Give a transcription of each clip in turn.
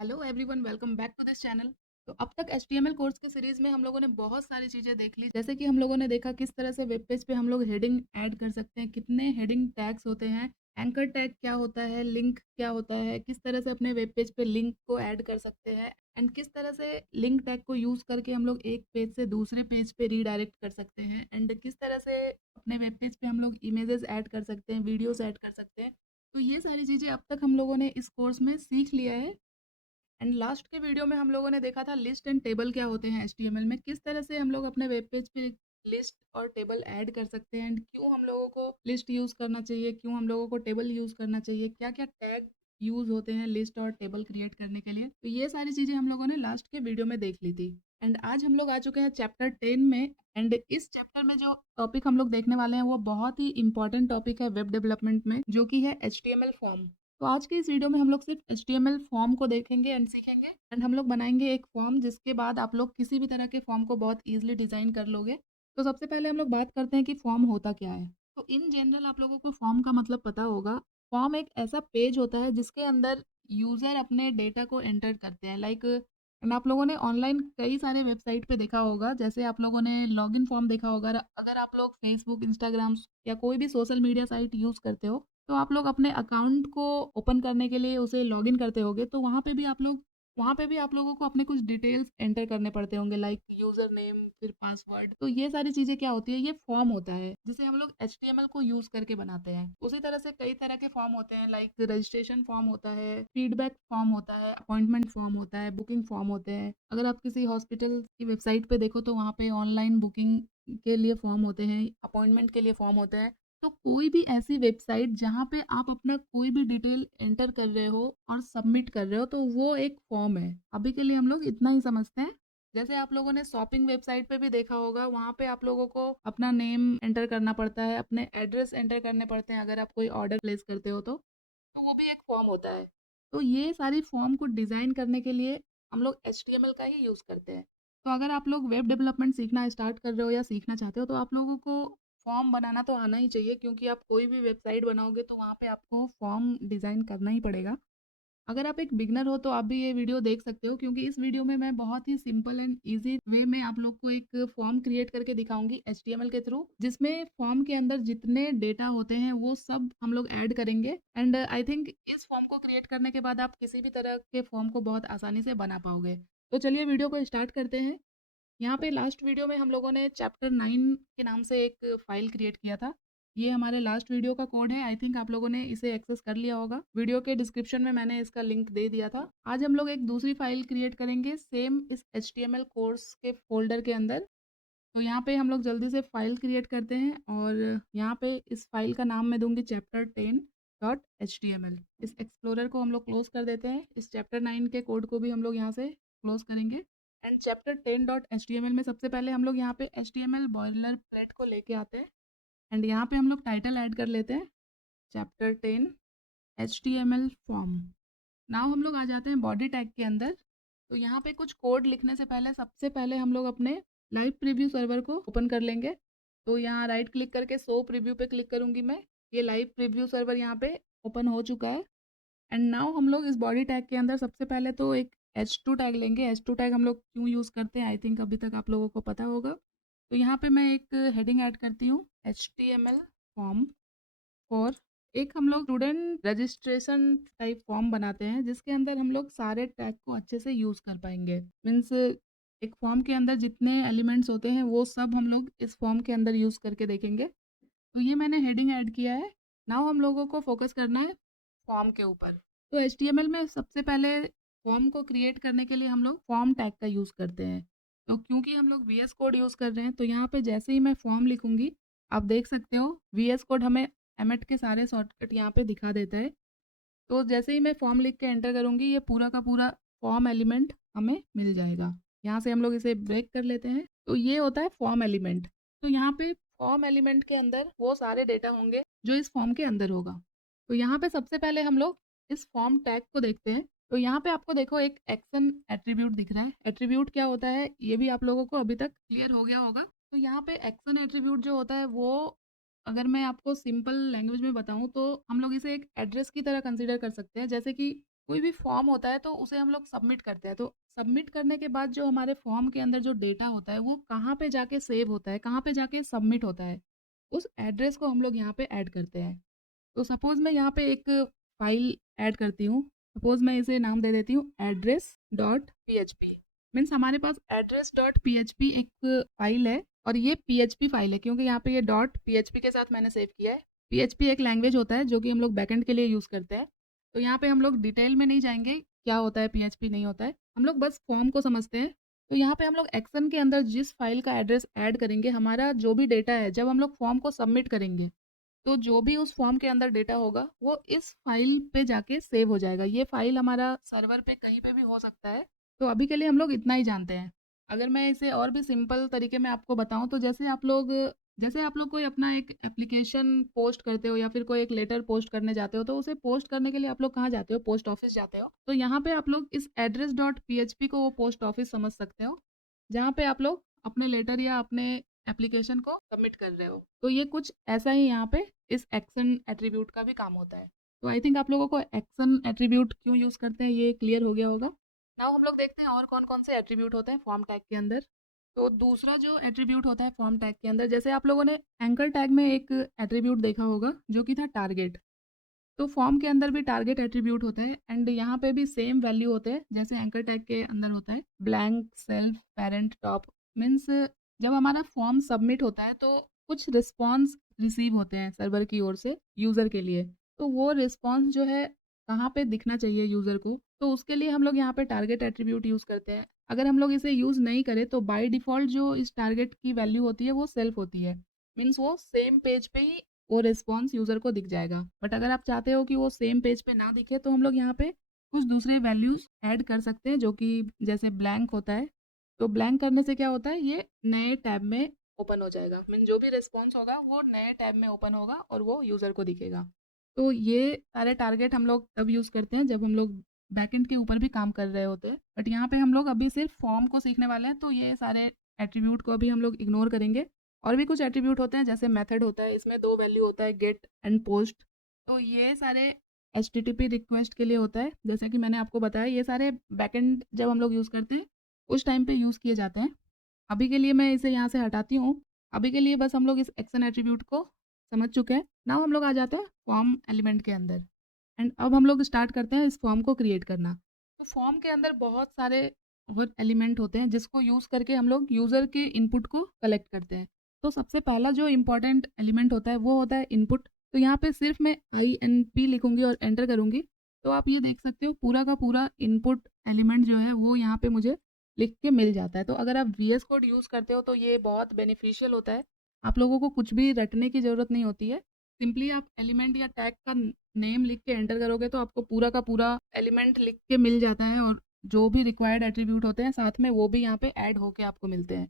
Hello everyone, welcome back to this channel. तो अब तक HTML कोर्स के सीरीज में हम लोगों ने बहुत सारी चीज़ें देख ली, जैसे कि हम लोगों ने देखा किस तरह से वेब पेज पे हम लोग हेडिंग ऐड कर सकते हैं, कितने हेडिंग टैग्स होते हैं, एंकर टैग क्या होता है, लिंक क्या होता है, किस तरह से अपने वेब पेज पे लिंक को ऐड कर सकते हैं एंड किस तरह से लिंक टैग को यूज़ करके हम लोग एक पेज से दूसरे पेज पे रीडायरेक्ट कर सकते हैं एंड किस तरह से अपने वेब पेज पे हम लोग इमेजेस ऐड कर सकते हैं, वीडियोस ऐड कर सकते हैं। तो ये सारी चीज़ें अब तक हम लोगों ने इस कोर्स में सीख लिया है। एंड लास्ट के वीडियो में हम लोगों ने देखा था लिस्ट एंड टेबल क्या होते हैं HTML में, किस तरह से हम लोग अपने वेब पेज पे लिस्ट और टेबल ऐड कर सकते हैं एंड क्यों हम लोगों को लिस्ट यूज़ करना चाहिए, क्यों हम लोगों को टेबल यूज़ करना चाहिए, क्या क्या टैग यूज़ होते हैं लिस्ट और टेबल क्रिएट करने के लिए। तो ये सारी चीज़ें हम लोगों ने लास्ट के वीडियो में देख ली थी। एंड आज हम लोग आ चुके हैं चैप्टर 10 में। एंड इस चैप्टर में जो टॉपिक हम लोग देखने वाले हैं वो बहुत ही इंपॉर्टेंट टॉपिक है वेब डेवलपमेंट में, जो कि है HTML फॉर्म। तो आज के इस वीडियो में हम लोग सिर्फ HTML फॉर्म को देखेंगे एंड सीखेंगे एंड हम लोग बनाएंगे एक फॉर्म, जिसके बाद आप लोग किसी भी तरह के फॉर्म को बहुत ईजिली डिज़ाइन कर लोगे। तो सबसे पहले हम लोग बात करते हैं कि फॉर्म होता क्या है। तो इन जनरल आप लोगों को फॉर्म का मतलब पता होगा। फॉर्म एक ऐसा पेज होता है जिसके अंदर यूज़र अपने डेटा को एंटर करते हैं। लाइक एंड आप लोगों ने ऑनलाइन कई सारे वेबसाइट पे देखा होगा, जैसे आप लोगों ने लॉगिन फॉर्म देखा होगा। अगर आप लोग फेसबुक, इंस्टाग्राम या कोई भी सोशल मीडिया साइट यूज़ करते हो, तो आप लोग अपने अकाउंट को ओपन करने के लिए उसे लॉगिन करते होगे, तो वहाँ पे भी आप लोगों को अपने कुछ डिटेल्स एंटर करने पड़ते होंगे, लाइक यूजर नेम, फिर पासवर्ड। तो ये सारी चीजें क्या होती है, ये फॉर्म होता है जिसे हम लोग HTML को यूज करके बनाते हैं। उसी तरह से कई तरह के फॉर्म होते हैं, लाइक रजिस्ट्रेशन फॉर्म होता है, फीडबैक फॉर्म होता है, अपॉइंटमेंट फॉर्म होता है, बुकिंग फॉर्म होते हैं। अगर आप किसी हॉस्पिटल की वेबसाइट पे देखो तो वहाँ पे ऑनलाइन बुकिंग के लिए फॉर्म होते हैं, अपॉइंटमेंट के लिए फॉर्म होते हैं। तो कोई भी ऐसी वेबसाइट जहाँ पे आप अपना कोई भी डिटेल एंटर कर रहे हो और सबमिट कर रहे हो, तो वो एक फॉर्म है। अभी के लिए हम लोग इतना ही समझते हैं। जैसे आप लोगों ने शॉपिंग वेबसाइट पे भी देखा होगा, वहाँ पे आप लोगों को अपना नेम एंटर करना पड़ता है, अपने एड्रेस एंटर करने पड़ते हैं अगर आप कोई ऑर्डर प्लेस करते हो तो वो भी एक फॉर्म होता है। तो ये सारी फॉर्म को डिज़ाइन करने के लिए हम लोग HTML का ही यूज़ करते हैं। तो अगर आप लोग वेब डेवलपमेंट सीखना स्टार्ट कर रहे हो या सीखना चाहते हो, तो आप लोगों को फॉर्म बनाना तो आना ही चाहिए, क्योंकि आप कोई भी वेबसाइट बनाओगे तो वहाँ पे आपको फॉर्म डिज़ाइन करना ही पड़ेगा। अगर आप एक बिगनर हो तो आप भी ये वीडियो देख सकते हो, क्योंकि इस वीडियो में मैं बहुत ही सिंपल एंड इजी वे में आप लोग को एक फॉर्म क्रिएट करके दिखाऊंगी HTML के थ्रू, जिसमें फॉर्म के अंदर जितने डेटा होते हैं वो सब हम लोग ऐड करेंगे। एंड आई थिंक इस फॉर्म को क्रिएट करने के बाद आप किसी भी तरह के फॉर्म को बहुत आसानी से बना पाओगे। तो चलिए वीडियो को स्टार्ट करते हैं। यहाँ पे लास्ट वीडियो में हम लोगों ने चैप्टर 9 के नाम से एक फाइल क्रिएट किया था। ये हमारे लास्ट वीडियो का कोड है। आई थिंक आप लोगों ने इसे एक्सेस कर लिया होगा। वीडियो के डिस्क्रिप्शन में मैंने इसका लिंक दे दिया था। आज हम लोग एक दूसरी फाइल क्रिएट करेंगे सेम इस HTML कोर्स के फोल्डर के अंदर। तो यहाँ पे हम लोग जल्दी से फाइल क्रिएट करते हैं और यहाँ पे इस फाइल का नाम मैं दूंगी chapter10.html। इस एक्सप्लोरर को हम लोग क्लोज कर देते हैं। इस चैप्टर 9 के कोड को भी हम लोग यहाँ से क्लोज करेंगे। एंड chapter10.html में सबसे पहले हम लोग यहाँ पे HTML बॉयलर प्लेट को लेके आते हैं एंड यहाँ पे हम लोग टाइटल ऐड कर लेते हैं, chapter 10 HTML फॉर्म। नाउ हम लोग आ जाते हैं बॉडी टैग के अंदर। तो यहाँ पे कुछ कोड लिखने से पहले सबसे पहले हम लोग अपने लाइव प्रीव्यू सर्वर को ओपन कर लेंगे। तो यहाँ राइट क्लिक करके शो प्रीव्यू पे क्लिक करूंगी मैं। ये लाइव प्रीव्यू सर्वर यहाँ पे ओपन हो चुका है। एंड नाउ हम लोग इस बॉडी टैग के अंदर सबसे पहले तो एक H2 टैग लेंगे। H2 टैग हम लोग क्यों यूज़ करते हैं, आई थिंक अभी तक आप लोगों को पता होगा। तो यहाँ पे मैं एक हेडिंग ऐड करती हूँ, HTML फॉर्म फॉर। एक हम लोग स्टूडेंट रजिस्ट्रेशन टाइप फॉर्म बनाते हैं, जिसके अंदर हम लोग सारे टैग को अच्छे से यूज़ कर पाएंगे। मीन्स एक फॉर्म के अंदर जितने एलिमेंट्स होते हैं वो सब हम लोग इस फॉर्म के अंदर यूज़ करके देखेंगे। तो ये मैंने हेडिंग ऐड किया है। नाउ हम लोगों को फोकस करना है फॉर्म के ऊपर। तो HTML में सबसे पहले फॉर्म को क्रिएट करने के लिए हम लोग फॉर्म टैग का यूज़ करते हैं। तो क्योंकि हम लोग VS कोड यूज़ कर रहे हैं, तो यहाँ पे जैसे ही मैं फॉर्म लिखूंगी, आप देख सकते हो VS कोड हमें एमएट के सारे शॉर्टकट यहाँ पे दिखा देता है। तो जैसे ही मैं फॉर्म लिख के एंटर करूँगी, ये पूरा का पूरा फॉर्म एलिमेंट हमें मिल जाएगा। यहाँ से हम लोग इसे ब्रेक कर लेते हैं। तो ये होता है फॉर्म एलिमेंट। तो यहाँ पे फॉर्म एलिमेंट के अंदर वो सारे डेटा होंगे जो इस फॉर्म के अंदर होगा। तो यहाँ पे सबसे पहले हम लोग इस फॉर्म टैग को देखते हैं। तो यहाँ पे आपको देखो एक एक्शन एट्रीब्यूट दिख रहा है। एट्रीब्यूट क्या होता है ये भी आप लोगों को अभी तक क्लियर हो गया होगा। तो यहाँ पे एक्शन एट्रीब्यूट जो होता है वो, अगर मैं आपको सिंपल लैंग्वेज में बताऊं तो हम लोग इसे एक एड्रेस की तरह कंसीडर कर सकते हैं। जैसे कि कोई भी फॉर्म होता है तो उसे हम लोग सबमिट करते हैं। तो सबमिट करने के बाद जो हमारे फॉर्म के अंदर जो डेटा होता है वो कहाँ पे जाके सेव होता है, कहाँ पे जाके सबमिट होता है, उस एड्रेस को हम लोग यहाँ पे ऐड करते हैं। तो सपोज़ मैं यहाँ पे एक फ़ाइल ऐड करती हूँ। सपोज़ मैं इसे नाम दे देती हूँ address.php। मीन्स हमारे पास address.php एक फ़ाइल है और ये PHP फ़ाइल है क्योंकि यहाँ पे ये डॉट PHP के साथ मैंने सेव किया है। PHP एक लैंग्वेज होता है जो कि हम लोग बैकएंड के लिए यूज़ करते हैं। तो यहाँ पे हम लोग डिटेल में नहीं जाएँगे, क्या होता है PHP नहीं होता है। हम लोग बस फॉर्म को समझते हैं। तो यहाँ पे हम लोग एक्शन के अंदर जिस फ़ाइल का एड्रेस ऐड करेंगे, हमारा जो भी डेटा है, जब हम लोग फॉर्म को सबमिट करेंगे तो जो भी उस फॉर्म के अंदर डेटा होगा वो इस फाइल पे जाके सेव हो जाएगा। ये फाइल हमारा सर्वर पे कहीं पे भी हो सकता है। तो अभी के लिए हम लोग इतना ही जानते हैं। अगर मैं इसे और भी सिंपल तरीके में आपको बताऊं तो जैसे आप लोग कोई अपना एक एप्लीकेशन पोस्ट करते हो या फिर कोई एक लेटर पोस्ट करने जाते हो तो उसे पोस्ट करने के लिए आप लोग कहाँ जाते हो? पोस्ट ऑफिस जाते हो। तो यहाँ पे आप लोग इस एड्रेस डॉट पीएचपी को वो पोस्ट ऑफिस समझ सकते हो, जहाँ पे आप लोग अपने लेटर या अपने एप्लीकेशन को सबमिट कर रहे हो। तो ये कुछ ऐसा ही यहाँ पे इस एक्शन एट्रीब्यूट का भी काम होता है। तो आई थिंक आप लोगों को एक्शन एट्रीब्यूट क्यों यूज़ करते हैं ये क्लियर हो गया होगा। नाउ हम लोग देखते हैं और कौन-कौन से एट्रीब्यूट होते हैं फॉर्म टैग के अंदर। तो दूसरा जो एट्रीब्यूट होता है फॉर्म टैग के अंदर, जैसे आप लोगों ने एंकर टैग में एक एट्रीब्यूट देखा होगा जो कि था टारगेट। तो फॉर्म के अंदर भी टारगेट एट्रीब्यूट होता है एंड यहाँ पे भी सेम वैल्यू होते हैं जैसे एंकर टैग के अंदर होता है blank self parent top. Means जब हमारा फॉर्म सबमिट होता है तो कुछ रिस्पॉन्स रिसीव होते हैं सर्वर की ओर से यूज़र के लिए। तो वो रिस्पॉन्स जो है कहाँ पे दिखना चाहिए यूज़र को, तो उसके लिए हम लोग यहाँ पे टारगेट एट्रीब्यूट यूज़ करते हैं। अगर हम लोग इसे यूज़ नहीं करें तो बाय डिफ़ॉल्ट जो इस टारगेट की वैल्यू होती है वो सेल्फ होती है। मीन्स वो सेम पेज पे ही वो रिस्पॉन्स यूज़र को दिख जाएगा। बट अगर आप चाहते हो कि वो सेम पेज पे ना दिखे तो हम लोग यहाँ पे कुछ दूसरे वैल्यूज़ ऐड कर सकते हैं जो कि जैसे ब्लैंक होता है। तो ब्लैंक करने से क्या होता है, ये नए टैब में ओपन हो जाएगा। मीन जो भी रिस्पॉन्स होगा वो नए टैब में ओपन होगा और वो यूज़र को दिखेगा। तो ये सारे टारगेट हम लोग तब यूज़ करते हैं जब हम लोग बैकएंड के ऊपर भी काम कर रहे होते हैं। बट यहाँ पे हम लोग अभी सिर्फ फॉर्म को सीखने वाले हैं तो ये सारे एट्रीब्यूट को अभी हम लोग इग्नोर करेंगे। और भी कुछ एट्रीब्यूट होते हैं जैसे मेथड होता है, इसमें 2 वैल्यू होता है गेट एंड पोस्ट। तो ये सारे एचटीटीपी रिक्वेस्ट के लिए होता है। जैसे कि मैंने आपको बताया ये सारे बैकएंड जब हम लोग यूज़ करते हैं उस टाइम पे यूज़ किए जाते हैं। अभी के लिए मैं इसे यहाँ से हटाती हूँ। अभी के लिए बस हम लोग इस एक्शन एट्रीब्यूट को समझ चुके हैं। नाउ हम लोग आ जाते हैं फॉर्म एलिमेंट के अंदर एंड अब हम लोग स्टार्ट करते हैं इस फॉर्म को क्रिएट करना। तो फॉर्म के अंदर बहुत सारे वो एलिमेंट होते हैं जिसको यूज़ करके हम लोग यूज़र के इनपुट को कलेक्ट करते हैं। तो सबसे पहला जो इम्पोर्टेंट एलिमेंट होता है वो होता है इनपुट। तो यहाँ पे सिर्फ मैं INP लिखूंगी और एंटर करूंगी तो आप ये देख सकते हो पूरा का पूरा इनपुट एलिमेंट जो है वो यहाँ पे मुझे लिख के मिल जाता है। तो अगर आप VS कोड यूज़ करते हो तो ये बहुत बेनिफिशियल होता है। आप लोगों को कुछ भी रटने की ज़रूरत नहीं होती है। सिंपली आप एलिमेंट या टैग का नेम लिख के एंटर करोगे तो आपको पूरा का पूरा एलिमेंट लिख के मिल जाता है और जो भी रिक्वायर्ड एट्रीब्यूट होते हैं साथ में वो भी यहाँ पे ऐड होके आपको मिलते हैं।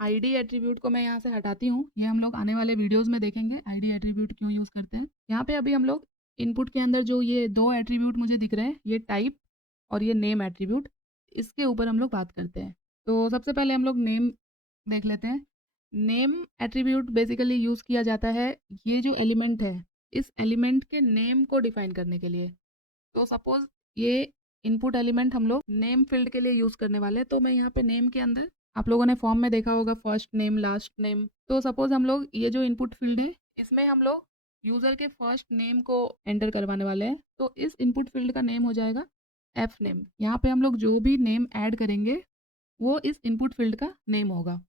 आईडी एट्रीब्यूट को मैं यहाँ से हटाती हूँ, ये हम लोग आने वाले वीडियोस में देखेंगे आईडी एट्रीब्यूट क्यों यूज़ करते हैं। यहाँ पे अभी हम लोग इनपुट के अंदर जो ये 2 एट्रीब्यूट मुझे दिख रहे हैं, ये टाइप और ये नेम एट्रीब्यूट, इसके ऊपर हम लोग बात करते हैं। तो सबसे पहले हम लोग नेम देख लेते हैं। नेम एट्रीब्यूट बेसिकली यूज़ किया जाता है ये जो एलिमेंट है इस एलिमेंट के नेम को डिफाइन करने के लिए। तो सपोज ये इनपुट एलिमेंट हम लोग नेम फील्ड के लिए यूज़ करने वाले हैं। तो मैं यहाँ पे नेम के अंदर आप लोगों ने फॉर्म में देखा होगा फर्स्ट नेम लास्ट नेम। तो सपोज हम लोग ये जो इनपुट फील्ड है इसमें हम लोग यूज़र के फर्स्ट नेम को एंटर करवाने वाले हैं। तो इस इनपुट फील्ड का नेम हो जाएगा एफ नेम। यहाँ पे हम लोग जो भी नेम ऐड करेंगे वो इस इनपुट फील्ड का नेम होगा।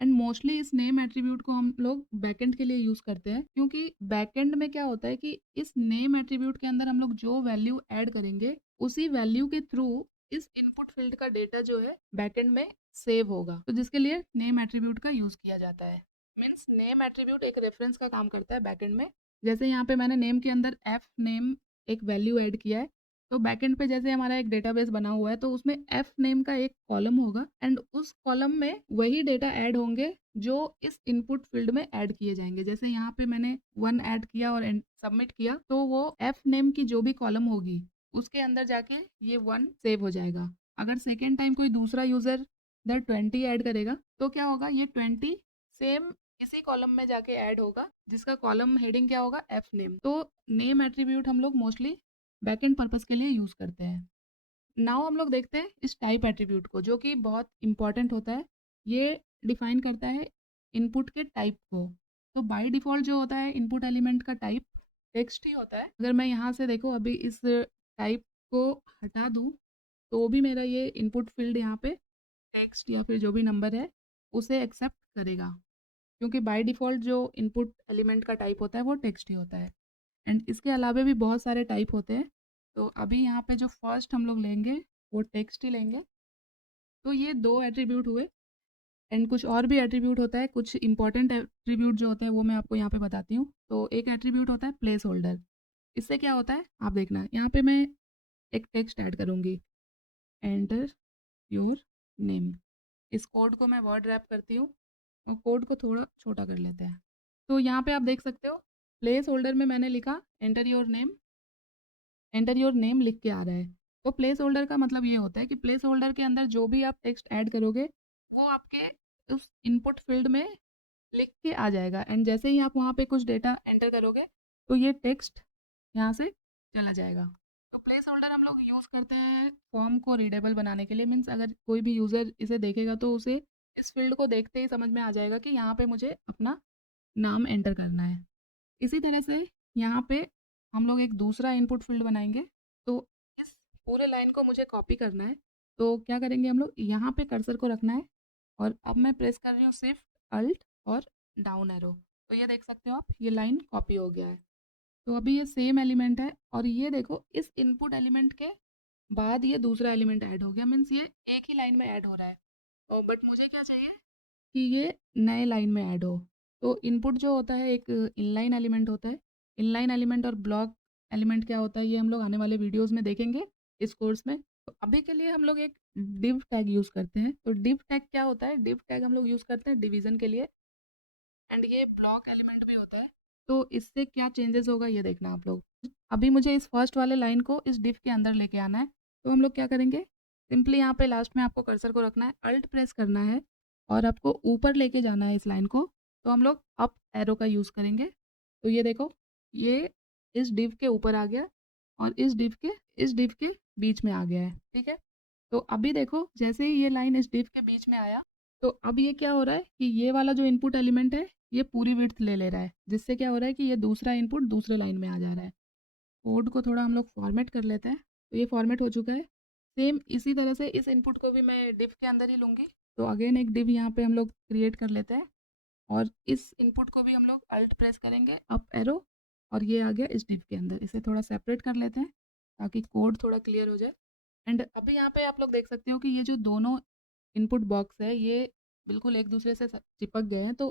एंड मोस्टली इस नेम एट्रीब्यूट को हम लोग बैकएंड के लिए यूज़ करते हैं क्योंकि बैकएंड में क्या होता है कि इस नेम एट्रीब्यूट के अंदर हम लोग जो वैल्यू ऐड करेंगे उसी वैल्यू के थ्रू इस इनपुट फील्ड का डेटा जो है बैकएंड में सेव होगा। तो जिसके लिए नेम एट्रीब्यूट का यूज़ किया जाता है। मीन्स नेम एट्रीब्यूट एक रेफरेंस का काम करता है बैकएंड में। जैसे यहाँ पे मैंने नेम के अंदर एफ नेम एक वैल्यू ऐड किया है तो बैकएंड पे जैसे हमारा एक डेटाबेस बना हुआ है तो उसमें एफ नेम का एक कॉलम होगा एंड उस कॉलम में वही डेटा ऐड होंगे जो इस इनपुट फील्ड में ऐड किए जाएंगे। जैसे यहाँ पे मैंने 1 ऐड किया और सबमिट किया तो वो एफ नेम की जो भी कॉलम होगी उसके अंदर जाके ये 1 सेव हो जाएगा। अगर सेकेंड टाइम कोई दूसरा यूजर इधर 20 ऐड करेगा तो क्या होगा, ये 20 सेम इसी कॉलम में जाके ऐड होगा जिसका कॉलम हेडिंग क्या होगा, एफ नेम। तो नेम एट्रीब्यूट हम लोग मोस्टली बैकएंड पर्पस के लिए यूज़ करते हैं। नाउ हम लोग देखते हैं इस टाइप एट्रीब्यूट को, जो कि बहुत इंपॉर्टेंट होता है। ये डिफाइन करता है इनपुट के टाइप को। तो बाय डिफ़ॉल्ट जो होता है इनपुट एलिमेंट का टाइप टेक्स्ट ही होता है। अगर मैं यहाँ से देखो अभी इस टाइप को हटा दूँ, तो भी मेरा ये इनपुट फ़ील्ड यहाँ पे टेक्स्ट या फिर जो भी नंबर है उसे एक्सेप्ट करेगा, क्योंकि बाय डिफ़ॉल्ट जो इनपुट एलिमेंट का टाइप होता है वो टेक्स्ट ही होता है। एंड इसके अलावा भी बहुत सारे टाइप होते हैं। तो अभी यहाँ पे जो फर्स्ट हम लोग लेंगे वो टेक्स्ट ही लेंगे। तो ये 2 एट्रीब्यूट हुए। एंड कुछ और भी एट्रीब्यूट होता है, कुछ इंपॉर्टेंट एट्रीब्यूट जो होते हैं वो मैं आपको यहाँ पे बताती हूँ। तो एक एट्रीब्यूट होता है प्लेस होल्डर। इससे क्या होता है आप देखना, यहाँ पे मैं एक टेक्स्ट ऐड करूँगी, एंटर योर नेम। इस कोड को मैं वर्ड रैप करती हूँ और कोड को थोड़ा छोटा कर लेते हैं। तो यहाँ पे आप देख सकते हो प्लेस होल्डर में मैंने लिखा enter your name, enter your name लिख के आ रहा है। तो प्लेस होल्डर का मतलब ये होता है कि प्लेस होल्डर के अंदर जो भी आप टेक्स्ट ऐड करोगे वो आपके उस इनपुट फील्ड में लिख के आ जाएगा। एंड जैसे ही आप वहाँ पे कुछ डेटा एंटर करोगे तो ये टेक्स्ट यहाँ से चला जाएगा। तो प्लेस होल्डर हम लोग यूज़ करते हैं फॉर्म को रीडेबल बनाने के लिए। मीन्स अगर कोई भी यूज़र इसे देखेगा तो उसे इस फील्ड को देखते ही समझ में आ जाएगा कि यहाँ पे मुझे अपना नाम एंटर करना है। इसी तरह से यहाँ पे हम लोग एक दूसरा इनपुट फील्ड बनाएंगे। तो इस पूरे लाइन को मुझे कॉपी करना है। तो क्या करेंगे हम लोग, यहाँ पे कर्सर को रखना है और अब मैं प्रेस कर रही हूँ शिफ्ट अल्ट और डाउन एरो। तो ये देख सकते हो आप, ये लाइन कॉपी हो गया है। तो अभी ये सेम एलिमेंट है और ये देखो इस इनपुट एलिमेंट के बाद ये दूसरा एलिमेंट ऐड हो गया। मीन्स ये एक ही लाइन में ऐड हो रहा है। और बट मुझे क्या चाहिए कि ये नए लाइन में ऐड हो। तो इनपुट जो होता है एक इनलाइन एलिमेंट होता है। इनलाइन एलिमेंट और ब्लॉक एलिमेंट क्या होता है ये हम लोग आने वाले वीडियोस में देखेंगे इस कोर्स में। तो अभी के लिए हम लोग एक डिव टैग यूज़ करते हैं। तो डिव टैग क्या होता है, डिव टैग हम लोग यूज़ करते हैं डिवीज़न के लिए। एंड ये ब्लॉक एलिमेंट भी होता है। तो इससे क्या चेंजेस होगा ये देखना आप लोग। अभी मुझे इस फर्स्ट वाले लाइन को इस डिव के अंदर लेके आना है। तो हम लोग क्या करेंगे, सिंपली यहाँ पे लास्ट में आपको कर्सर को रखना है, अल्ट प्रेस करना है और आपको ऊपर लेके जाना है इस लाइन को। तो हम लोग अप एरो का यूज़ करेंगे। तो ये देखो, ये इस डिव के ऊपर आ गया और इस डिव के बीच में आ गया है। ठीक है। तो अभी देखो जैसे ही ये लाइन इस डिव के बीच में आया, तो अब ये क्या हो रहा है कि ये वाला जो इनपुट एलिमेंट है ये पूरी विड्थ ले ले रहा है, जिससे क्या हो रहा है कि ये दूसरा इनपुट दूसरे लाइन में आ जा रहा है। कोड को थोड़ा हम लोग फॉर्मेट कर लेते हैं। तो ये फॉर्मेट हो चुका है। सेम इसी तरह से इस इनपुट को भी मैं डिव के अंदर ही लूँगी। तो अगेन एक डिव यहाँ पे हम लोग क्रिएट कर लेते हैं और इस इनपुट को भी हम लोग अल्ट प्रेस करेंगे, अप एरो, और ये आ गया इस डिव के अंदर। इसे थोड़ा सेपरेट कर लेते हैं ताकि कोड थोड़ा क्लियर हो जाए। एंड अभी यहाँ पे आप लोग देख सकते हो कि ये जो दोनों इनपुट बॉक्स है ये बिल्कुल एक दूसरे से चिपक गए हैं। तो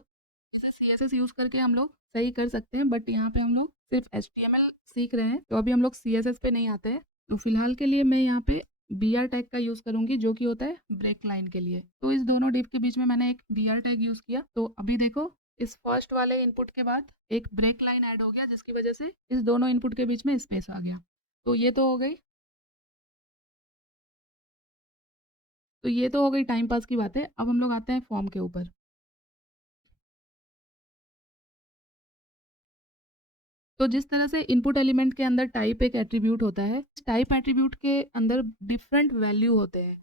उसे CSS यूज़ करके हम लोग सही कर सकते हैं, बट यहाँ पे हम लोग सिर्फ HTML सीख रहे हैं तो अभी हम लोग CSS पे नहीं आते हैं। तो फिलहाल के लिए मैं यहाँ पे BR टैग का यूज़ करूँगी, जो कि होता है ब्रेक लाइन के लिए। तो इस दोनों डिव के बीच में मैंने एक BR टैग यूज़ किया। तो अभी देखो इस फर्स्ट वाले इनपुट के बाद एक ब्रेक लाइन ऐड हो गया, जिसकी वजह से इस दोनों इनपुट के बीच में स्पेस आ गया। तो ये तो हो गई। तो ये तो हो गई टाइम पास की बातें। अब हम लोग आते हैं फॉर्म के ऊपर। तो जिस तरह से इनपुट एलिमेंट के अंदर टाइप एक एट्रीब्यूट होता है, टाइप एट्रीब्यूट के अंदर डिफरेंट वैल्यू होते हैं।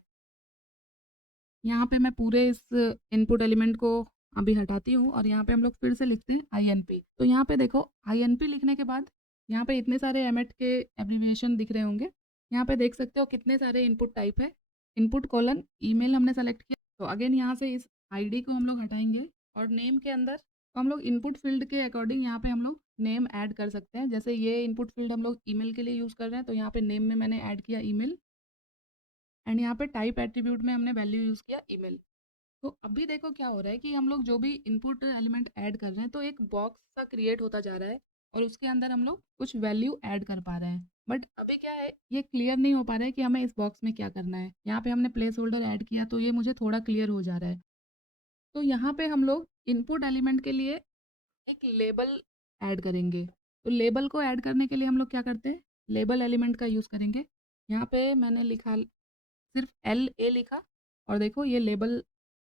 यहाँ पे मैं पूरे इस इनपुट एलिमेंट को अभी हटाती हूँ और यहाँ पे हम लोग फिर से लिखते हैं INP। तो यहाँ पे देखो INP लिखने के बाद यहाँ पे इतने सारे एमेट के एब्रीविएशन दिख रहे होंगे। यहाँ पे देख सकते हो कितने सारे इनपुट टाइप है। इनपुट कॉलन ईमेल हमने सेलेक्ट किया। तो अगेन यहाँ से इस ID को हम लोग हटाएंगे और नेम के अंदर तो हम लोग इनपुट फील्ड के अकॉर्डिंग यहाँ पे हम लोग नेम ऐड कर सकते हैं। जैसे ये इनपुट फील्ड हम लोग ईमेल के लिए यूज़ कर रहे हैं, तो यहाँ पे नेम में मैंने ऐड किया ईमेल। एंड यहाँ पे टाइप एट्रीब्यूट में हमने वैल्यू यूज़ किया ईमेल। तो अभी देखो क्या हो रहा है कि हम लोग जो भी इनपुट एलिमेंट ऐड कर रहे हैं तो एक बॉक्स सा क्रिएट होता जा रहा है और उसके अंदर हम लोग कुछ वैल्यू ऐड कर पा रहे हैं। बट अभी क्या है, ये क्लियर नहीं हो पा रहा है कि हमें इस बॉक्स में क्या करना है। यहाँ पे हमने प्लेस होल्डर ऐड किया तो ये मुझे थोड़ा क्लियर हो जा रहा है। तो यहाँ पे हम लोग इनपुट एलिमेंट के लिए एक लेबल ऐड करेंगे। तो लेबल को ऐड करने के लिए हम लोग क्या करते हैं, लेबल एलिमेंट का यूज़ करेंगे। यहाँ पे मैंने लिखा सिर्फ LA लिखा और देखो ये लेबल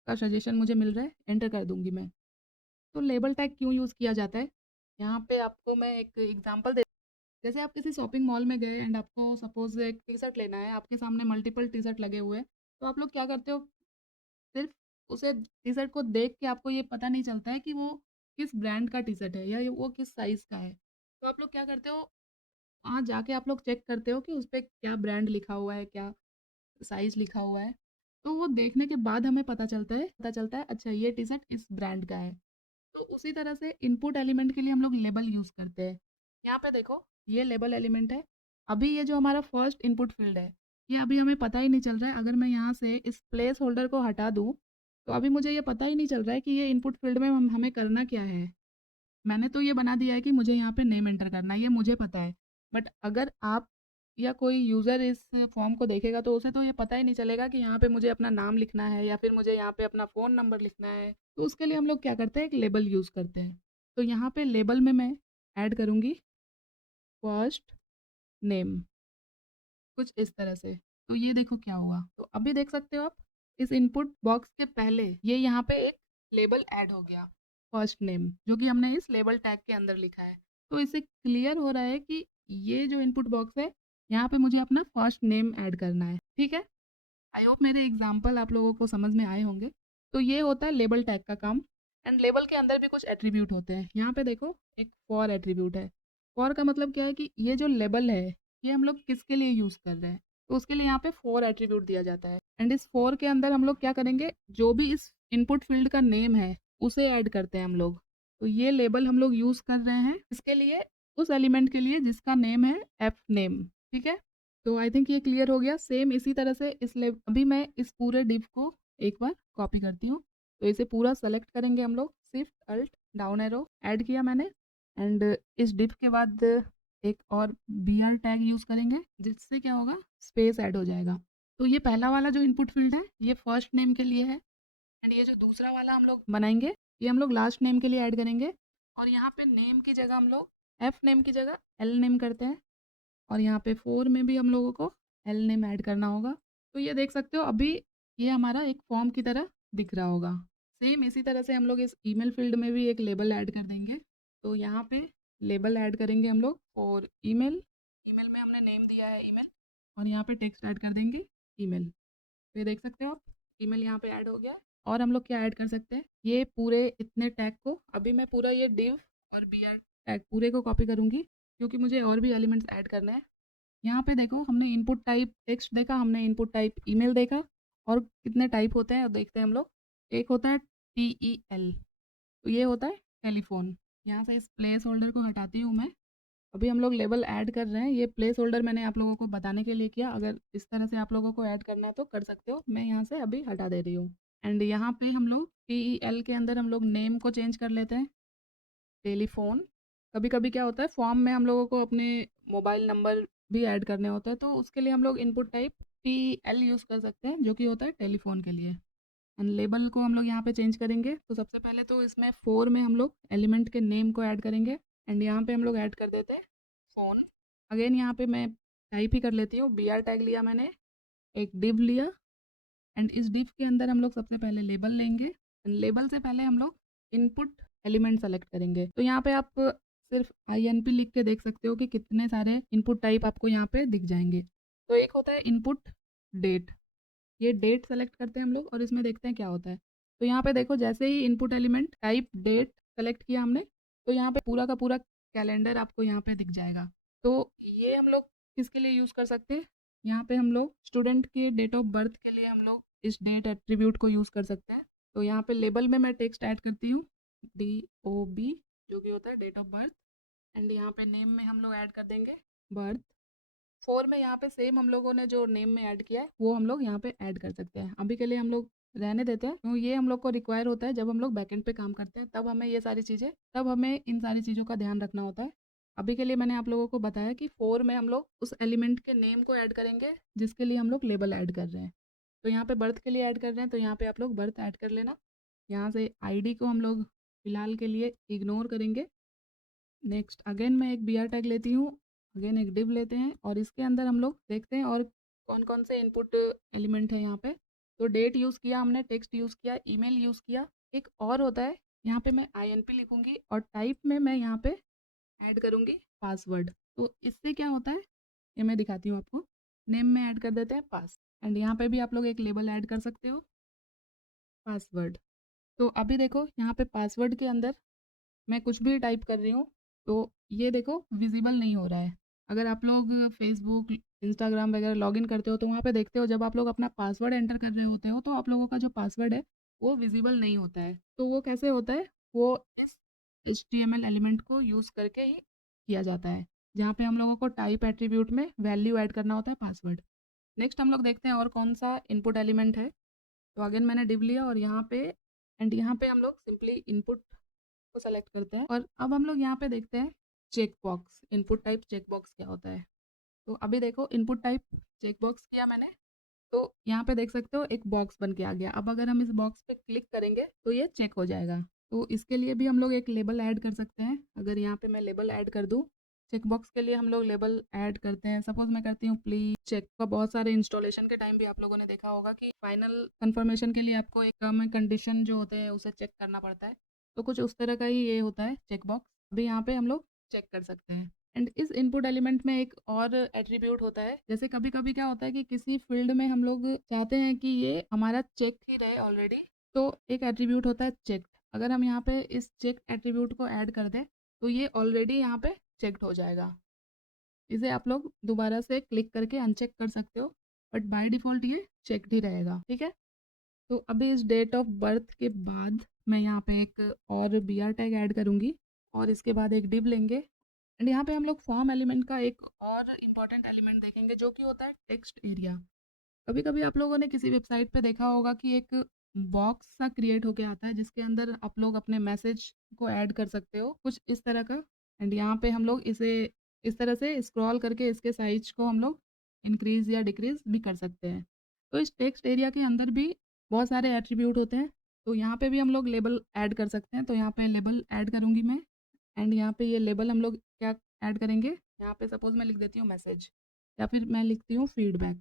का सजेशन मुझे मिल रहा है, एंटर कर दूंगी मैं। तो लेबल टैग क्यों यूज़ किया जाता है, यहाँ पे आपको मैं एक एग्जांपल दे। जैसे आप किसी शॉपिंग मॉल में गए एंड आपको सपोज़ एक टी-शर्ट लेना है, आपके सामने मल्टीपल टी-शर्ट लगे हुए हैं, तो आप लोग क्या करते हो, सिर्फ़ उसे टी-शर्ट को देख के आपको ये पता नहीं चलता है कि वो किस ब्रांड का टी-शर्ट है या ये वो किस साइज़ का है। तो आप लोग क्या करते हो, वहाँ जाके आप लोग चेक करते हो कि उस पे क्या ब्रांड लिखा हुआ है, क्या साइज़ लिखा हुआ है। तो वो देखने के बाद हमें पता चलता है अच्छा ये टी-शर्ट इस ब्रांड का है। तो उसी तरह से इनपुट एलिमेंट के लिए हम लोग लेबल यूज़ करते हैं। यहाँ पे देखो, ये लेबल एलिमेंट है। अभी ये जो हमारा फर्स्ट इनपुट फ़ील्ड है, ये अभी हमें पता ही नहीं चल रहा है। अगर मैं यहाँ से इस प्लेस होल्डर को हटा दूँ, तो अभी मुझे ये पता ही नहीं चल रहा है कि ये इनपुट फ़ील्ड में हमें करना क्या है। मैंने तो ये बना दिया है कि मुझे यहाँ पे नेम एंटर करना है, ये मुझे पता है। बट अगर आप या कोई यूज़र इस फॉर्म को देखेगा तो उसे तो ये पता ही नहीं चलेगा कि यहाँ पे मुझे अपना नाम लिखना है या फिर मुझे यहाँ पे अपना फ़ोन नंबर लिखना है। तो उसके लिए हम लोग क्या करते हैं, एक लेबल यूज़ करते हैं। तो यहाँ पे लेबल में मैं ऐड करूँगी फर्स्ट नेम, कुछ इस तरह से। तो ये देखो क्या हुआ। तो अभी देख सकते हो आप, इस इनपुट बॉक्स के पहले ये यहाँ पे एक लेबल ऐड हो गया, फर्स्ट नेम, जो कि हमने इस लेबल टैग के अंदर लिखा है। तो इससे क्लियर हो रहा है कि ये जो इनपुट बॉक्स है, यहाँ पे मुझे अपना फर्स्ट नेम ऐड करना है। ठीक है? आई होप मेरे एग्जाम्पल आप लोगों को समझ में आए होंगे। तो ये होता है लेबल टैग का काम। एंड लेबल के अंदर भी कुछ एट्रीब्यूट होते हैं। यहाँ पे देखो, एक फॉर एट्रीब्यूट है। फॉर का मतलब क्या है कि ये जो लेबल है, ये हम लोग किसके लिए यूज़ कर रहे हैं, तो उसके लिए यहाँ पे फॉर एट्रीब्यूट दिया जाता है। एंड इस फॉर के अंदर हम लोग क्या करेंगे, जो भी इस इनपुट फील्ड का नेम है उसे ऐड करते हैं हम लोग। तो ये लेबल हम लोग यूज़ कर रहे हैं इसके लिए, उस एलिमेंट के लिए जिसका नेम है एफ नेम। ठीक है? तो आई थिंक ये क्लियर हो गया। सेम इसी तरह से अभी मैं इस पूरे डिव को एक बार कॉपी करती हूँ। तो इसे पूरा सेलेक्ट करेंगे हम लोग, shift alt down arrow add किया मैंने। एंड इस डिव के बाद एक और बी आर टैग यूज़ करेंगे, जिससे क्या होगा, स्पेस ऐड हो जाएगा। तो ये पहला वाला जो इनपुट फील्ड है, ये फर्स्ट नेम के लिए है। एंड ये जो दूसरा वाला हम लोग बनाएंगे, ये हम लोग लास्ट नेम के लिए ऐड करेंगे। और यहाँ पे नेम की जगह हम लोग एफ नेम की जगह एल नेम करते हैं। और यहाँ पे 4 में भी हम लोगों को एल नेम ऐड करना होगा। तो ये देख सकते हो, अभी ये हमारा एक फॉर्म की तरह दिख रहा होगा। सेम इसी तरह से हम लोग इस ईमेल फील्ड में भी एक लेबल ऐड कर देंगे। तो यहाँ पे लेबल ऐड करेंगे हम लोग और ईमेल, ईमेल में हमने नेम दिया है ईमेल, और यहाँ पे टेक्स्ट ऐड कर देंगे ईमेल। तो ये देख सकते हो आप, ईमेल यहाँ पे ऐड हो गया। और हम लोग क्या ऐड कर सकते हैं, ये पूरे इतने टैग को अभी मैं पूरा ये डिव और बी आर टैग पूरे को कॉपी करूँगी, क्योंकि मुझे और भी एलिमेंट्स ऐड करने हैं। यहाँ पे देखो, हमने इनपुट टाइप टेक्स्ट देखा, हमने इनपुट टाइप ईमेल देखा, और कितने टाइप होते हैं और देखते हैं हम लोग। एक होता है TEL, तो ये होता है टेलीफोन। यहाँ से इस प्लेस होल्डर को हटाती हूँ मैं। अभी हम लोग लेबल ऐड कर रहे हैं, ये प्लेस होल्डर मैंने आप लोगों को बताने के लिए किया। अगर इस तरह से आप लोगों को ऐड करना है तो कर सकते हो, मैं यहाँ से अभी हटा दे रही हूँ। एंड यहाँ पे हम लोग TEL के अंदर हम लोग नेम को चेंज कर लेते हैं, टेलीफ़ोन। कभी-कभी क्या होता है, फॉर्म में हम लोगों को अपने मोबाइल नंबर भी ऐड करने होते हैं, तो उसके लिए हम लोग इनपुट टाइप TEL यूज़ कर सकते हैं, जो कि होता है टेलीफ़ोन के लिए। एंड लेबल को हम लोग यहाँ पे चेंज करेंगे। तो सबसे पहले तो इसमें 4 में हम लोग एलिमेंट के नेम को ऐड करेंगे। एंड यहाँ पे हम लोग ऐड कर देते हैं फ़ोन। अगेन यहाँ पे मैं टाइप ही कर लेती हूँ, BR टैग लिया मैंने, एक डिव लिया। एंड इस डिव के अंदर हम लोग सबसे पहले लेबल लेंगे। एंड लेबल से पहले हम लोग इनपुट एलिमेंट सेलेक्ट करेंगे। तो यहाँ पे आप सिर्फ INP लिख के देख सकते हो कि कितने सारे इनपुट टाइप आपको यहाँ पे दिख जाएंगे। तो एक होता है इनपुट डेट, ये डेट सेलेक्ट करते हैं हम लोग और इसमें देखते हैं क्या होता है। तो यहाँ पे देखो, जैसे ही input element type date select किया हमने, तो यहाँ पे पूरा का पूरा कैलेंडर आपको यहाँ पे दिख जाएगा। तो ये हम लोग किसके लिए यूज़ कर सकते हैं, यहाँ पे हम लोग स्टूडेंट के डेट ऑफ बर्थ के लिए हम लोग इस डेट एट्रीब्यूट को यूज़ कर सकते हैं। तो यहाँ पे लेबल में मैं टेक्स्ट ऐड करती हूँ, DOB, जो कि होता है डेट ऑफ बर्थ। एंड यहाँ पे नेम में हम लोग ऐड कर देंगे बर्थ। 4 में यहाँ पे सेम हम लोगों ने जो नेम में ऐड किया है वो हम लोग यहाँ पे ऐड कर सकते हैं। अभी के लिए हम लोग रहने देते हैं, तो ये हम लोग को रिक्वायर होता है जब हम लोग बैकएंड पे काम करते हैं, तब हमें इन सारी चीज़ों का ध्यान रखना होता है। अभी के लिए मैंने आप लोगों को बताया कि 4 में हम लोग उस एलिमेंट के नेम को ऐड करेंगे जिसके लिए हम लोग लेबल ऐड कर रहे हैं। तो यहाँ पे बर्थ के लिए ऐड कर रहे हैं, तो यहाँ पे आप लोग बर्थ ऐड कर लेना। यहाँ से ID को हम लोग फिलहाल के लिए इग्नोर करेंगे। नेक्स्ट अगेन मैं एक BR टैग लेती हूँ, अगेन एक डिव लेते हैं और इसके अंदर हम लोग देखते हैं और कौन कौन से इनपुट एलिमेंट है यहाँ पे। तो डेट यूज़ किया हमने, टेक्स्ट यूज़ किया, ईमेल यूज़ किया। एक और होता है, यहाँ पे मैं INP लिखूँगी और टाइप में मैं यहाँ पे ऐड करूँगी पासवर्ड। तो इससे क्या होता है, ये मैं दिखाती हूँ आपको। नेम में ऐड कर देते हैं पास, एंड यहाँ पे भी आप लोग एक लेबल ऐड कर सकते हो, पासवर्ड। तो अभी देखो यहाँ पे पासवर्ड के अंदर मैं कुछ भी टाइप कर रही हूँ तो ये देखो विजिबल नहीं हो रहा है। अगर आप लोग फेसबुक, इंस्टाग्राम वगैरह लॉगिन करते हो तो वहाँ पे देखते हो, जब आप लोग अपना पासवर्ड एंटर कर रहे होते हो तो आप लोगों का जो पासवर्ड है वो विजिबल नहीं होता है। तो वो कैसे होता है, वो इस HTML एलिमेंट को यूज़ करके ही किया जाता है, जहाँ पे हम लोगों को टाइप एट्रीब्यूट में वैल्यू ऐड करना होता है, पासवर्ड। नेक्स्ट हम लोग देखते हैं और कौन सा इनपुट एलिमेंट है। तो अगेन मैंने डिव लिया और यहाँ पे एंड यहाँ पे हम लोग सिंपली इनपुट को सेलेक्ट करते हैं, और अब हम लोग यहाँ पे देखते हैं check box, input type check box क्या होता है। तो अभी देखो इनपुट टाइप चेक बॉक्स किया मैंने, तो यहाँ पे देख सकते हो एक बॉक्स बन के आ गया। अब अगर हम इस बॉक्स पे क्लिक करेंगे तो ये चेक हो जाएगा। तो इसके लिए भी हम लोग एक लेबल ऐड कर सकते हैं। अगर यहाँ पे मैं लेबल ऐड कर दूँ, चेक बॉक्स के लिए हम लोग लेबल ऐड करते हैं। सपोज मैं करती हूँ प्लीज चेक। का बहुत सारे इंस्टॉलेशन के टाइम भी आप लोगों ने देखा होगा कि फाइनल कंफर्मेशन के लिए आपको एक टर्म एंड कंडीशन जो होते हैं उसे चेक करना पड़ता है। तो कुछ उस तरह का ही ये होता है चेक बॉक्स। अभी यहाँ पे हम लोग चेक कर सकते हैं। एंड इस इनपुट एलिमेंट में एक और एट्रीब्यूट होता है, जैसे कभी कभी क्या होता है कि किसी फील्ड में हम लोग चाहते हैं कि ये हमारा चेक ही रहे ऑलरेडी, तो एक एट्रीब्यूट होता है चेक। अगर हम यहाँ पे इस चेक एट्रीब्यूट को ऐड कर दें तो ये ऑलरेडी यहाँ पे चेक्ड हो जाएगा। इसे आप लोग दोबारा से क्लिक करके अनचेक कर सकते हो, बट बाय डिफ़ॉल्ट ये चेक्ड ही रहेगा, ठीक है। तो अभी इस डेट ऑफ बर्थ के बाद मैं यहाँ पे एक और BR टैग ऐड करूँगी, और इसके बाद एक डिव लेंगे। एंड यहाँ पे हम लोग फॉर्म एलिमेंट का एक और इम्पॉर्टेंट एलिमेंट देखेंगे जो कि होता है टेक्स्ट एरिया। कभी कभी आप लोगों ने किसी वेबसाइट पे देखा होगा कि एक बॉक्स सा क्रिएट होके आता है जिसके अंदर आप लोग अपने मैसेज को ऐड कर सकते हो, कुछ इस तरह का। एंड यहाँ पे हम लोग इसे इस तरह से स्क्रॉल करके इसके साइज को हम लोग इंक्रीज या डिक्रीज भी कर सकते हैं। तो इस टेक्स्ट एरिया के अंदर भी बहुत सारे एट्रीब्यूट होते हैं, तो यहाँ पे भी हम लोग लेबल ऐड कर सकते हैं। तो यहाँ पे लेबल ऐड करूँगी मैं, एंड यहाँ पे ये लेबल हम लोग क्या ऐड करेंगे, यहाँ पे सपोज मैं लिख देती हूँ मैसेज, या फिर मैं लिखती हूँ फीडबैक।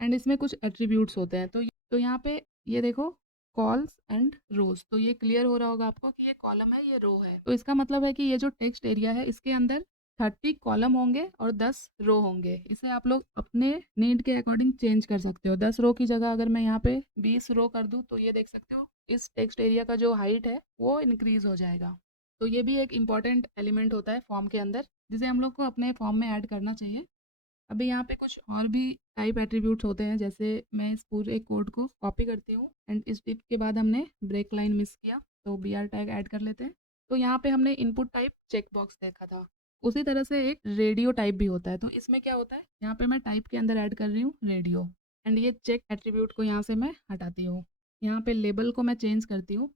एंड इसमें कुछ एट्रीब्यूट्स होते हैं, तो यहाँ पे ये देखो कॉल्स एंड रोज। तो ये क्लियर हो रहा होगा आपको कि ये कॉलम है, ये रो है। तो इसका मतलब है कि ये जो टेक्स्ट एरिया है इसके अंदर 30 कॉलम होंगे और 10 रो होंगे। इसे आप लोग अपने नीड के अकॉर्डिंग चेंज कर सकते हो। 10 रो की जगह अगर मैं यहाँ पे 20 रो कर दूँ तो ये देख सकते हो इस टेक्स्ट एरिया का जो हाइट है वो इंक्रीज हो जाएगा। तो ये भी एक इम्पॉर्टेंट एलिमेंट होता है फॉर्म के अंदर, जिसे हम लोग को अपने फॉर्म में ऐड करना चाहिए। अभी यहाँ पे कुछ और भी टाइप एट्रीब्यूट्स होते हैं, जैसे मैं इस पूरे कोड को कॉपी करती हूँ, एंड इस टिप के बाद हमने ब्रेक लाइन मिस किया तो BR टैग ऐड कर लेते हैं। तो यहाँ पे हमने इनपुट टाइप चेक बॉक्स देखा था, उसी तरह से एक रेडियो टाइप भी होता है। तो इसमें क्या होता है, यहाँ पे मैं टाइप के अंदर ऐड कर रही हूँ रेडियो, एंड ये चेक एट्रीब्यूट को यहाँ से मैं हटाती हूँ। यहाँ पे लेबल को मैं चेंज करती हूँ।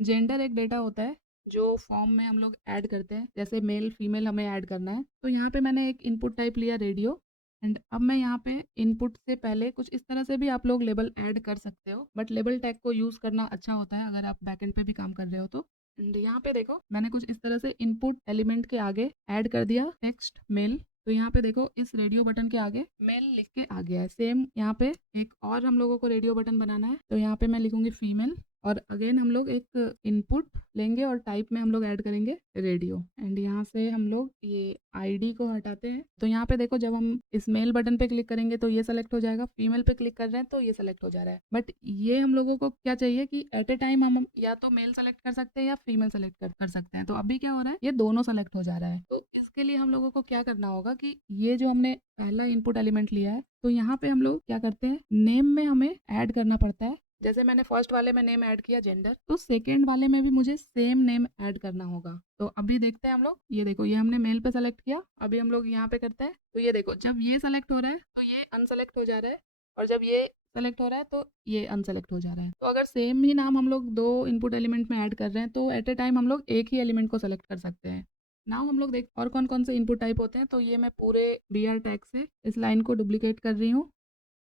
जेंडर एक डेटा होता है जो फॉर्म में हम लोग ऐड करते हैं, जैसे मेल फीमेल हमें ऐड करना है। तो यहाँ पे मैंने एक इनपुट टाइप लिया रेडियो, एंड अब मैं यहाँ पे इनपुट से पहले कुछ इस तरह से भी आप लोग लेबल ऐड कर सकते हो, बट लेबल टैग को यूज़ करना अच्छा होता है अगर आप बैकएंड पे भी काम कर रहे हो तो। एंड यहाँ पे देखो मैंने कुछ इस तरह से इनपुट एलिमेंट के आगे ऐड कर दिया टेक्स्ट मेल। तो यहाँ पे देखो इस रेडियो बटन के आगे मेल लिख के आ गया है। सेम यहाँ पे एक और हम लोगों को रेडियो बटन बनाना है, तो यहाँ पे मैं लिखूंगी फीमेल, और अगेन हम लोग एक इनपुट लेंगे और टाइप में हम लोग ऐड करेंगे रेडियो। एंड यहाँ से हम लोग ये आईडी को हटाते हैं। तो यहाँ पे देखो जब हम इस मेल बटन पे क्लिक करेंगे तो ये सेलेक्ट हो जाएगा, फीमेल पे क्लिक कर रहे हैं तो ये सेलेक्ट हो जा रहा है। बट ये हम लोगों को क्या चाहिए कि एट ए टाइम हम या तो मेल सेलेक्ट कर सकते हैं या फीमेल सेलेक्ट कर सकते हैं। तो अभी क्या हो रहा है, ये दोनों सेलेक्ट हो जा रहा है। तो इसके लिए हम लोगों को क्या करना होगा कि ये जो हमने पहला इनपुट एलिमेंट लिया है, तो यहाँ पे हम लोग क्या करते हैं, नेम में हमें ऐड करना पड़ता है। जैसे मैंने फर्स्ट वाले में नेम ऐड किया जेंडर, तो सेकंड वाले में भी मुझे सेम नेम ऐड करना होगा। तो अभी देखते हैं हम लोग, ये देखो ये हमने मेल पे सेलेक्ट किया, अभी हम लोग यहाँ पे करते हैं। तो ये देखो जब ये सेलेक्ट हो रहा है तो ये अनसेलेक्ट हो जा रहा है, और जब ये सेलेक्ट हो रहा है तो ये अनसेलेक्ट हो जा रहा है। तो अगर सेम ही नाम हम लोग दो इनपुट एलिमेंट में ऐड कर रहे हैं तो एट ए टाइम हम लोग एक ही एलिमेंट को सेलेक्ट कर सकते हैं। नाउ हम लोग देख और कौन कौन से इनपुट टाइप होते हैं। तो ये मैं पूरे BR टैग से इस लाइन को डुप्लीकेट कर रही हूँ।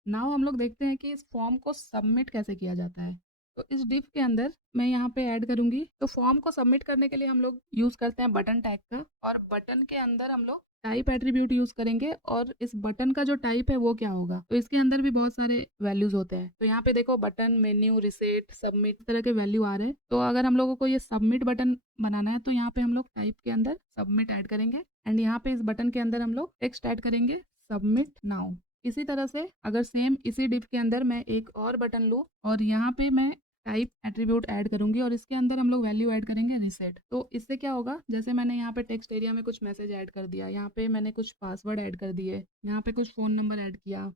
नाउ हम लोग देखते हैं कि इस फॉर्म को सबमिट कैसे किया जाता है। तो इस डिव के अंदर मैं यहाँ पे ऐड करूंगी। तो फॉर्म को सबमिट करने के लिए हम लोग यूज करते हैं बटन टैग का, और बटन के अंदर हम लोग टाइप एट्रीब्यूट यूज करेंगे और इस बटन का जो टाइप है वो क्या होगा। तो इसके अंदर भी बहुत सारे वैल्यूज होते हैं। तो यहाँ पे देखो बटन, मेन्यू, रिसेट, सबमिट, इस तरह के वैल्यू आ रहे हैं। तो अगर हम लोगों को ये सबमिट बटन बनाना है तो यहाँ पे हम लोग टाइप के अंदर सबमिट ऐड करेंगे एंड यहाँ पे इस बटन के अंदर हम लोग टेक्स्ट ऐड करेंगे सबमिट नाउ। इसी तरह से अगर सेम इसी डिव के अंदर मैं एक और बटन लूँ और यहाँ पे मैं टाइप एट्रीब्यूट ऐड करूंगी और इसके अंदर हम लोग वैल्यू ऐड करेंगे रिसेट। तो इससे क्या होगा, जैसे मैंने यहाँ पे टेक्स्ट एरिया में कुछ मैसेज ऐड कर दिया, यहाँ पे मैंने कुछ पासवर्ड ऐड कर दिए, यहाँ पे कुछ फ़ोन नंबर ऐड किया।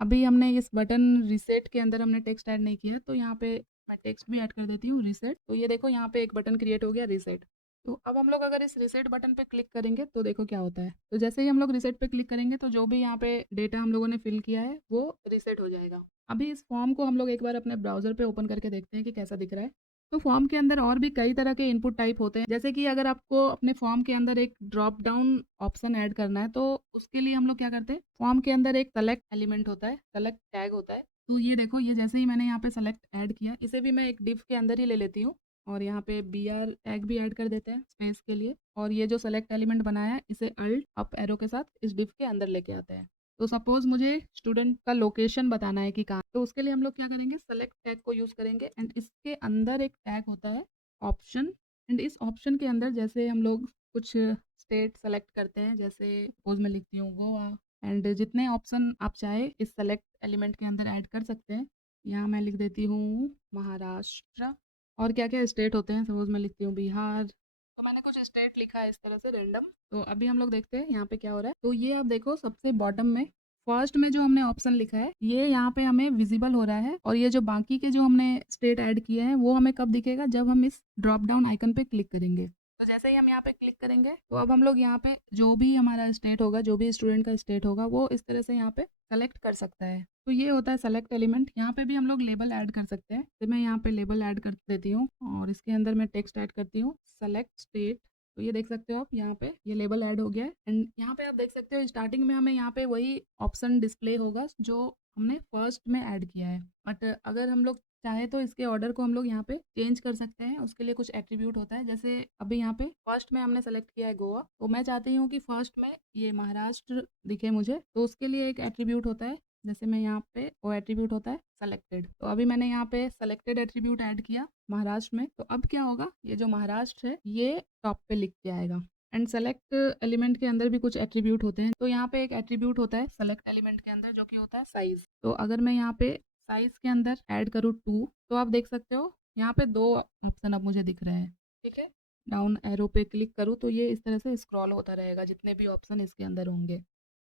अभी हमने इस बटन रिसेट के अंदर हमने टेक्स्ट ऐड नहीं किया, तो यहाँ पे मैं टेक्स्ट भी ऐड कर देती हूँ रिसेट। तो ये देखो यहाँ पे एक बटन क्रिएट हो गया रिसेट। तो अब हम लोग अगर इस रिसेट बटन पे क्लिक करेंगे तो देखो क्या होता है। तो जैसे ही हम लोग रिसेट पे क्लिक करेंगे तो जो भी यहाँ पे डेटा हम लोगों ने फिल किया है वो रिसेट हो जाएगा। अभी इस फॉर्म को हम लोग एक बार अपने ब्राउजर पे ओपन करके देखते हैं कि कैसा दिख रहा है। तो फॉर्म के अंदर और भी कई तरह के इनपुट टाइप होते हैं, जैसे कि अगर आपको अपने फॉर्म के अंदर एक ड्रॉप डाउन ऑप्शन ऐड करना है तो उसके लिए हम लोग क्या करते हैं, फॉर्म के अंदर एक सेलेक्ट एलिमेंट होता है, सेलेक्ट टैग होता है। तो ये देखो, ये जैसे ही मैंने यहाँ पे सेलेक्ट ऐड किया, इसे भी मैं एक डिव के अंदर ही ले लेती हूँ और यहाँ पे BR टैग भी ऐड कर देते हैं स्पेस के लिए। और ये जो सेलेक्ट एलिमेंट बनाया है इसे अल्ट अप एरो के साथ इस डिव के अंदर लेके आते हैं। तो सपोज मुझे स्टूडेंट का लोकेशन बताना है कि कहाँ, तो उसके लिए हम लोग क्या करेंगे, सेलेक्ट टैग को यूज़ करेंगे एंड इसके अंदर एक टैग होता है ऑप्शन। एंड इस ऑप्शन के अंदर जैसे हम लोग कुछ स्टेट सेलेक्ट करते हैं, जैसे सपोज मैं लिखती हूँ गोवा, एंड जितने ऑप्शन आप चाहे इस सेलेक्ट एलिमेंट के अंदर ऐड कर सकते हैं। यहाँ मैं लिख देती हूँ महाराष्ट्र। और क्या क्या स्टेट होते हैं, सपोज मैं लिखती हूँ बिहार। तो मैंने कुछ स्टेट लिखा है इस तरह से रैंडम। तो अभी हम लोग देखते हैं यहाँ पे क्या हो रहा है। तो ये आप देखो सबसे बॉटम में फर्स्ट में जो हमने ऑप्शन लिखा है ये यहाँ पे हमें विजिबल हो रहा है, और ये जो बाकी के जो हमने स्टेट ऐड किए हैं वो हमें कब दिखेगा, जब हम इस ड्रॉप डाउन आइकन पे क्लिक करेंगे। तो जैसे ही हम यहाँ पे क्लिक करेंगे तो अब हम लोग यहाँ पे जो भी हमारा स्टेट होगा, जो भी स्टूडेंट का स्टेट होगा, वो इस तरह से यहाँ पे सेलेक्ट कर सकता है। तो ये होता है सेलेक्ट एलिमेंट। यहाँ पे भी हम लोग लेबल ऐड कर सकते हैं, तो मैं यहाँ पे लेबल ऐड कर देती हूँ और इसके अंदर मैं टेक्स्ट ऐड करती हूँ सेलेक्ट स्टेट। तो ये देख सकते हो आप, यहाँ पे ये लेबल ऐड हो गया है एंड यहाँ पे आप देख सकते हो स्टार्टिंग में हमें यहाँ पे वही ऑप्शन डिस्प्ले होगा जो हमने फर्स्ट में ऐड किया है। बट अगर हम लोग चाहे तो इसके ऑर्डर को हम लोग यहाँ पे चेंज कर सकते हैं। उसके लिए कुछ एट्रीब्यूट होता है, जैसे अभी यहाँ पे फर्स्ट में हमने सेलेक्ट किया है गोवा, तो मैं चाहती हूँ कि फर्स्ट में ये महाराष्ट्र दिखे मुझे, तो उसके लिए एक एट्रीब्यूट होता है, जैसे मैं यहाँ पे वो एट्रीब्यूट होता है सेलेक्टेड। तो अभी मैंने यहाँ पे सेलेक्टेड एट्रीब्यूट ऐड किया महाराष्ट्र में, तो अब क्या होगा, ये जो महाराष्ट्र है ये टॉप पे लिख के आएगा। एंड सेलेक्ट एलिमेंट के अंदर भी कुछ एट्रीब्यूट होते हैं, तो यहाँ पे एक एट्रीब्यूट होता है सेलेक्ट एलिमेंट के अंदर जो कि होता है साइज। तो अगर मैं यहाँ पे साइज के अंदर ऐड करूँ 2, तो आप देख सकते हो यहाँ पे 2 ऑप्शन अब मुझे दिख रहे हैं। ठीक है, डाउन एरो पे क्लिक करूँ तो ये इस तरह से स्क्रॉल होता रहेगा जितने भी ऑप्शन इसके अंदर होंगे।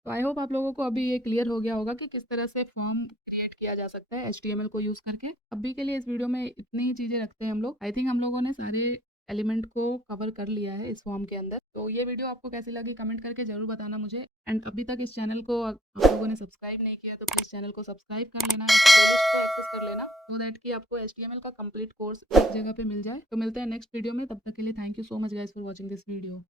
तो आई होप आप लोगों को अभी ये क्लियर हो गया होगा कि किस तरह से फॉर्म क्रिएट किया जा सकता है HTML को यूज़ करके। अभी के लिए इस वीडियो में इतनी ही चीज़ें रखते हैं हम लोग। आई थिंक हम लोगों ने सारे एलिमेंट को कवर कर लिया है इस फॉर्म के अंदर। तो ये वीडियो आपको कैसी लगी कमेंट करके ज़रूर बताना मुझे। एंड अभी तक इस चैनल को आप लोगों ने सब्सक्राइब नहीं किया तो प्लीज़ चैनल को सब्सक्राइब कर लेना, इस प्लेलिस्ट को एक्सेस कर लेना, सो दैट कि आपको HTML का कंप्लीट कोर्स एक जगह पे मिल जाए। तो मिलते हैं नेक्स्ट वीडियो में, तब तक के लिए thank you so much guys for watching this video.